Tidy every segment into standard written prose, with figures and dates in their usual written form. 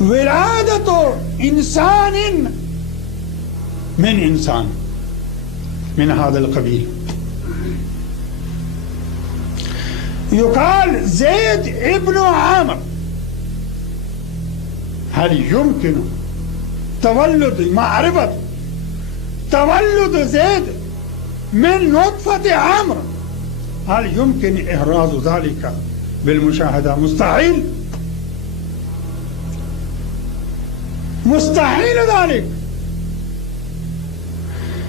ولادة إنسان من إنسان من هذا القبيل. يقال زيد ابن عامر. هل يمكن معرفة تولد زيد من نطفة عمرو؟ هل يمكن إحراز ذلك بالمشاهدة؟ مستحيل، مستحيل ذلك،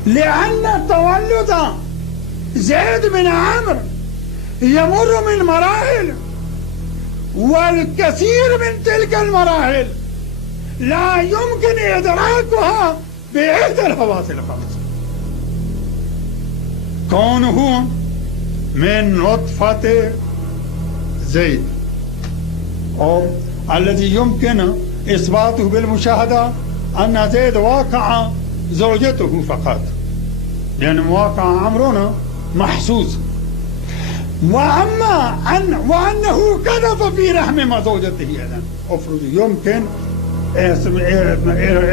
لأن تولد زيد بن عمرو يمر من مراحل، والكثير من تلك المراحل لا يمكن إدراكها بإحدى الحواس الخمس. كونه من نطفة زيد، أو الذي يمكن إثباته بالمشاهدة أن زيد واقع زوجته فقط، لأن واقع عمرو محسوس. وأنه كذب في رحم زوجته، إذن أفرض يمكن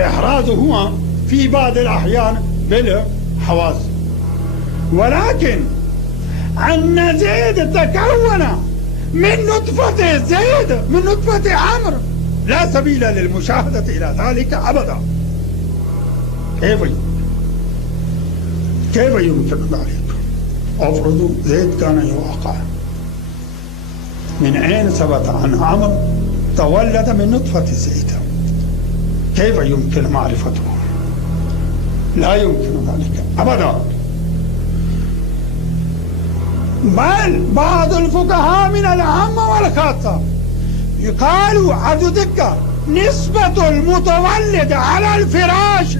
إحرازه في بعض الأحيان بالحواس. ولكن أن زيد تكون من نطفة زيد، من نطفة عمرو، لا سبيل للمشاهدة إلى ذلك أبدا. كيف يمكن ذلك؟ أفرض زيد كان يوقع، من أين ثبت عن عمرو تولد من نطفة زيد؟ كيف يمكن معرفته؟ لا يمكن ذلك أبدا. بل بعض الفقهاء من العامة والخاصة يقالوا عدد دقة نسبة المتولد على الفراش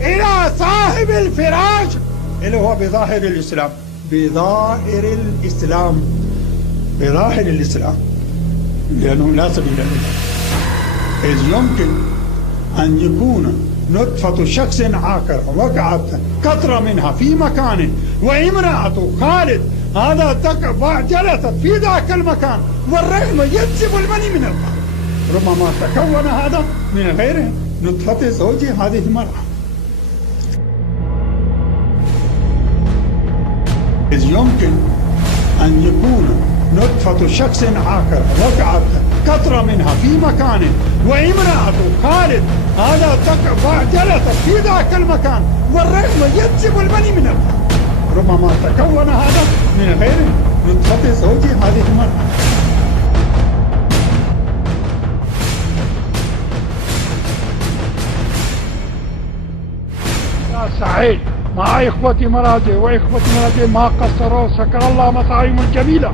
إلى صاحب الفراش اللي هو بظاهر الإسلام، بظاهر الإسلام، بظاهر الإسلام، لأنه لا سبيل له. إذ يمكن أن يكون نطفة شخص عاقر وقعت قطرة منها في مكان، وامرأة خالد هذا جلست في ذاك المكان، والرحم يجذب المني من القلب، ربما تكون هذا من غير نطفة زوج هذه المرأة. إذ يمكن أن يكون نطفة شخص عاقر وقعت قطرة منها في مكان، وامرأة خالد هذا جلست في ذاك المكان، والرحم يجذب المني من القلب، ربما تكون هذا من غير نطفة زوج هذه المرأة. يا سعيد مع إخوتي مراجع وإخوتي مراجع ما قصروا، شكر الله مصاعيهم الجميلة.